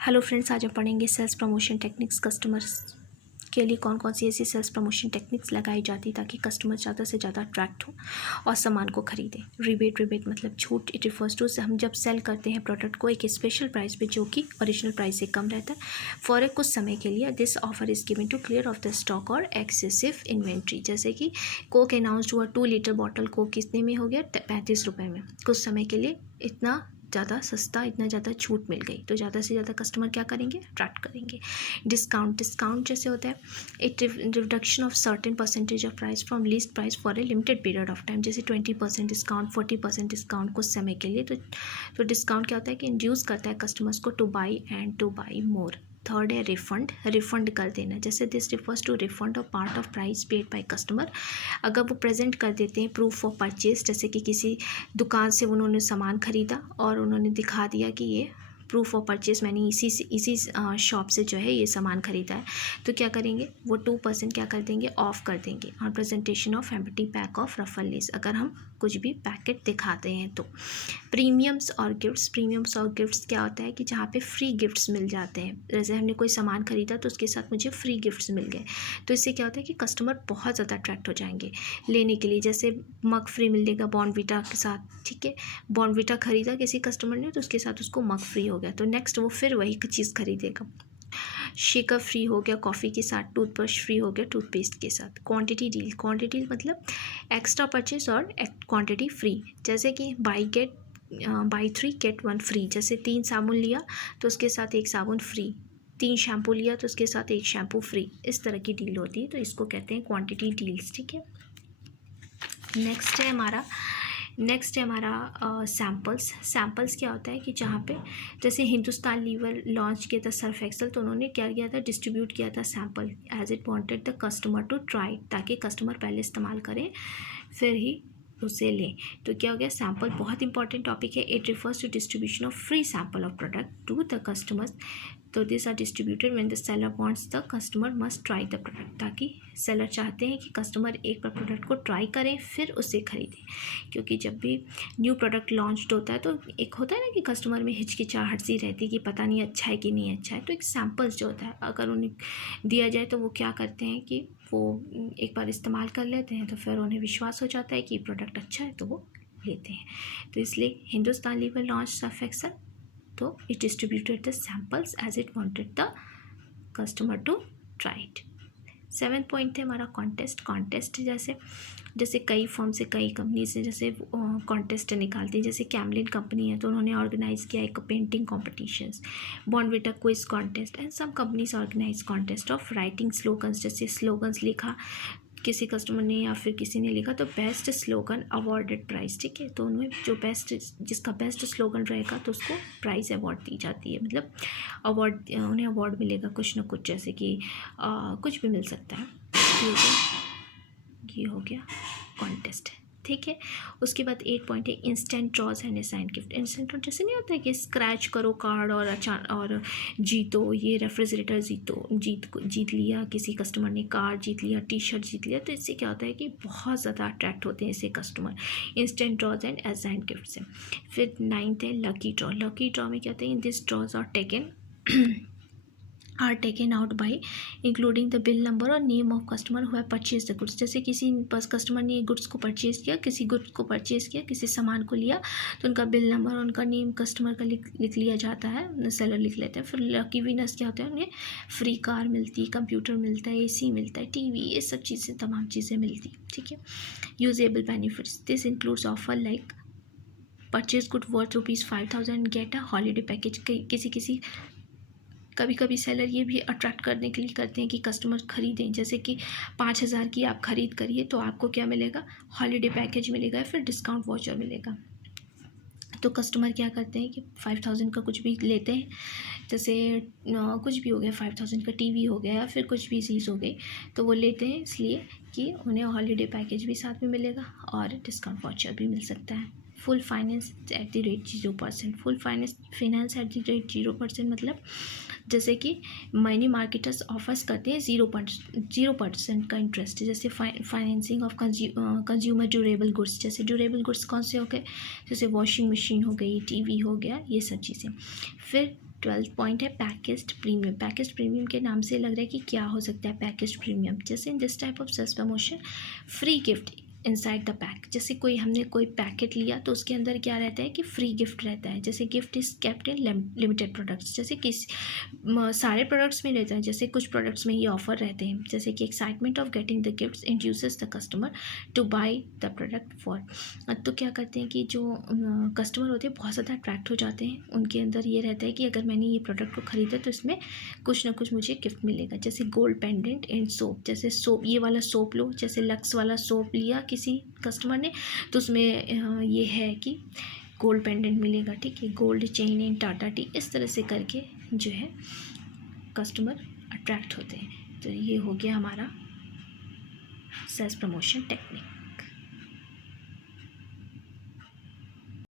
Hello friends, आज हम पढ़ेंगे सेल्स प्रमोशन टेक्निक्स। कस्टमर्स के लिए कौन कौन सी ऐसी सेल्स प्रमोशन टेक्निक्स लगाई जाती ताकि कस्टमर ज़्यादा से ज़्यादा अट्रैक्ट हो और सामान को खरीदें। रिबेट मतलब छूट। इट रिफर्स टू हम जब सेल करते हैं प्रोडक्ट को एक स्पेशल प्राइस पे जो कि ओरिजिनल प्राइस से कम रहता है फॉर एक कुछ समय के लिए। This offer is given to clear off the stock और एक्सेसिव इन्वेंट्री। जैसे कि कोक अनाउंस्ड हुआ 2 लीटर बॉटल कोक कितने में हो गया 35 रुपये में। कुछ समय के लिए इतना ज़्यादा सस्ता, इतना ज़्यादा छूट मिल गई तो ज़्यादा से ज़्यादा कस्टमर क्या करेंगे, अट्रैक्ट करेंगे। डिस्काउंट जैसे होता है it reduction of certain percentage of price from least price for a limited period of time. जैसे 20% डिस्काउंट, 40% डिस्काउंट कुछ समय के लिए। तो डिस्काउंट क्या होता है कि इंड्यूस करता है कस्टमर्स को to buy and to buy more. Third है रिफंड कर देना। जैसे this refers to refund of part of price paid by customer. अगर वो प्रेजेंट कर देते हैं प्रूफ ऑफ परचेज, जैसे कि किसी दुकान से उन्होंने सामान ख़रीदा और उन्होंने दिखा दिया कि ये प्रूफ ऑफ परचेज मैंने इसी शॉप से जो है ये सामान ख़रीदा है, तो क्या करेंगे वो 2% क्या कर देंगे, ऑफ कर देंगे on presentation of empty pack of ruffle Lay's. अगर हम कुछ भी पैकेट दिखाते हैं तो प्रीमियम्स और गिफ्ट्स क्या होता है कि जहाँ पे फ्री गिफ्ट्स मिल जाते हैं। जैसे हमने कोई सामान ख़रीदा तो उसके साथ मुझे फ्री गिफ्ट्स मिल गए, तो इससे क्या होता है कि कस्टमर बहुत ज़्यादा अट्रैक्ट हो जाएंगे लेने के लिए। जैसे मग फ्री मिलेगा बॉर्नवीटा के साथ, ठीक है। बॉर्नवीटा ख़रीदा किसी कस्टमर ने तो उसके साथ उसको मग फ्री हो गया, तो नेक्स्ट वो फिर वही चीज़ खरीदेगा। शेकर फ्री हो गया कॉफ़ी के साथ, टूथब्रश फ्री हो गया टूथपेस्ट के साथ। क्वांटिटी मतलब एक्स्ट्रा परचेज और क्वांटिटी फ्री। जैसे कि बाई 3 गेट 1 फ्री। जैसे 3 साबुन लिया तो उसके साथ 1 साबुन फ्री, 3 शैम्पू लिया तो उसके साथ 1 शैम्पू फ्री। इस तरह की डील होती है, तो इसको कहते हैं क्वांटिटी डील्स, ठीक है। नेक्स्ट है हमारा सैम्पल्स क्या होता है कि जहाँ पे जैसे हिंदुस्तान लीवर लॉन्च किया था सर्फ एक्सल, तो उन्होंने क्या किया था, डिस्ट्रीब्यूट किया था sample as it wanted the customer to try, ताकि कस्टमर पहले इस्तेमाल करें फिर ही उसे लें। तो क्या हो गया, सैम्पल बहुत इंपॉर्टेंट टॉपिक है। It refers to distribution of free sample of product to the customers. तो this are distributed when the seller wants the customer must try the product, ताकि सेलर चाहते हैं कि कस्टमर एक बार प्रोडक्ट को try करें फिर उसे खरीदें। क्योंकि जब भी न्यू प्रोडक्ट लॉन्च होता है तो एक होता है ना कि कस्टमर में हिचकिचाहट सी रहती है कि पता नहीं अच्छा है कि नहीं अच्छा है। तो एक सैम्पल्स जो होता है अगर उन्हें दिया जाए तो वो क्या करते हैं कि वो एक बार इस्तेमाल कर लेते हैं, तो फिर उन्हें विश्वास हो जाता है कि प्रोडक्ट अच्छा है तो वो लेते हैं। तो इसलिए Hindustan lever launch surf excel, तो it distributed the samples as it wanted the customer to try it. 7th point है हमारा कॉन्टेस्ट। जैसे कई फर्म से, कई कंपनी से जैसे कॉन्टेस्ट निकालती हैं। जैसे कैमलिन कंपनी है तो उन्होंने ऑर्गेनाइज किया एक painting competitions, Bournvita quiz contest and some companies organise contest of writing slogans. जैसे स्लोगन्स लिखा किसी कस्टमर ने या फिर किसी ने लिखा तो बेस्ट स्लोगन अवॉर्डेड प्राइज़, ठीक है। तो उन्हें जो जिसका बेस्ट स्लोगन रहेगा तो उसको प्राइज़ अवार्ड दी जाती है, मतलब उन्हें अवार्ड मिलेगा कुछ ना कुछ, जैसे कि कुछ भी मिल सकता है। ये हो गया कॉन्टेस्ट, ठीक है। उसके बाद 8 पॉइंट है instant draws and assign gift. Instant draw जैसे नहीं होता है कि स्क्रैच करो कार्ड और जीतो, ये रेफ्रिजरेटर जीत लिया, किसी कस्टमर ने कार्ड जीत लिया, टी शर्ट जीत लिया। तो इससे क्या होता है कि बहुत ज़्यादा अट्रैक्ट होते हैं इससे customer instant draws and assign gift से। फिर 9th है लकी ड्रॉ में क्या होता है, this draws are taken out by including the bill number और name of customer who have purchase the goods. जैसे किसी बस कस्टमर ने गुड्स को परचेज़ किया, किसी सामान को लिया, तो उनका बिल नंबर और उनका नेम कस्टमर का लिख लिया जाता है, सेलर लिख लेते हैं। फिर लकी विनर्स क्या होता है, उन्हें फ्री कार मिलती, कंप्यूटर मिलता है, AC मिलता है, TV, ये सब चीज़ें, तमाम चीज़ें मिलती, ठीक है। Usable benefits, this includes offer like purchase good worth ₹5,000 get a holiday package. कभी कभी सेलर ये भी अट्रैक्ट करने के लिए करते हैं कि कस्टमर ख़रीदें। जैसे कि 5,000 की आप ख़रीद करिए तो आपको क्या मिलेगा, हॉलीडे पैकेज मिलेगा, फिर डिस्काउंट वाउचर मिलेगा। तो कस्टमर क्या करते हैं कि 5,000 का कुछ भी लेते हैं, जैसे कुछ भी हो गया, 5,000 का TV हो गया या फिर कुछ भी चीज़ हो गई, तो वो लेते हैं इसलिए कि उन्हें हॉलीडे पैकेज भी साथ में मिलेगा और डिस्काउंट वाउचर भी मिल सकता है। Full finance at the rate 0%। Full finance at the rate 0% मतलब जैसे कि मनी मार्केटर्स ऑफर्स करते हैं 0% का इंटरेस्ट। जैसे financing of consumer durable goods. जैसे ड्यूरेबल गुड्स कौन से हो गए, जैसे वॉशिंग मशीन हो गई, TV हो गया, ये सब चीज़ें। फिर 12th पॉइंट है पैकेज्ड प्रीमियम। पैकेज्ड प्रीमियम के नाम से लग रहा है कि क्या हो सकता है पैकेज्ड प्रीमियम। जैसे in this type of sales promotion free gift inside the pack. जैसे हमने कोई पैकेट लिया तो उसके अंदर क्या रहता है कि फ्री गिफ्ट रहता है। जैसे gift is kept in limited products. जैसे सारे प्रोडक्ट्स में रहता है, जैसे कुछ प्रोडक्ट्स में ये ऑफर रहते हैं। जैसे कि excitement of getting the gifts induces the customer two by the product for. तो क्या करते हैं कि जो कस्टमर होते हैं बहुत ज़्यादा अट्रैक्ट हो जाते हैं। उनके अंदर ये रहता है कि अगर मैंने ये प्रोडक्ट को ख़रीदा तो इसमें कुछ ना कुछ मुझे गिफ्ट मिलेगा। जैसे गोल्ड पेंडेंट एंड सोप। जैसे सोप, ये वाला सोप लो, जैसे लक्स वाला सोप लिया किसी कस्टमर ने तो उसमें ये है कि गोल्ड पेंडेंट मिलेगा, ठीक है। Gold chain and Tata T. इस तरह से करके जो है कस्टमर अट्रैक्ट होते हैं। तो ये हो गया हमारा सेल्स प्रमोशन टेक्निक।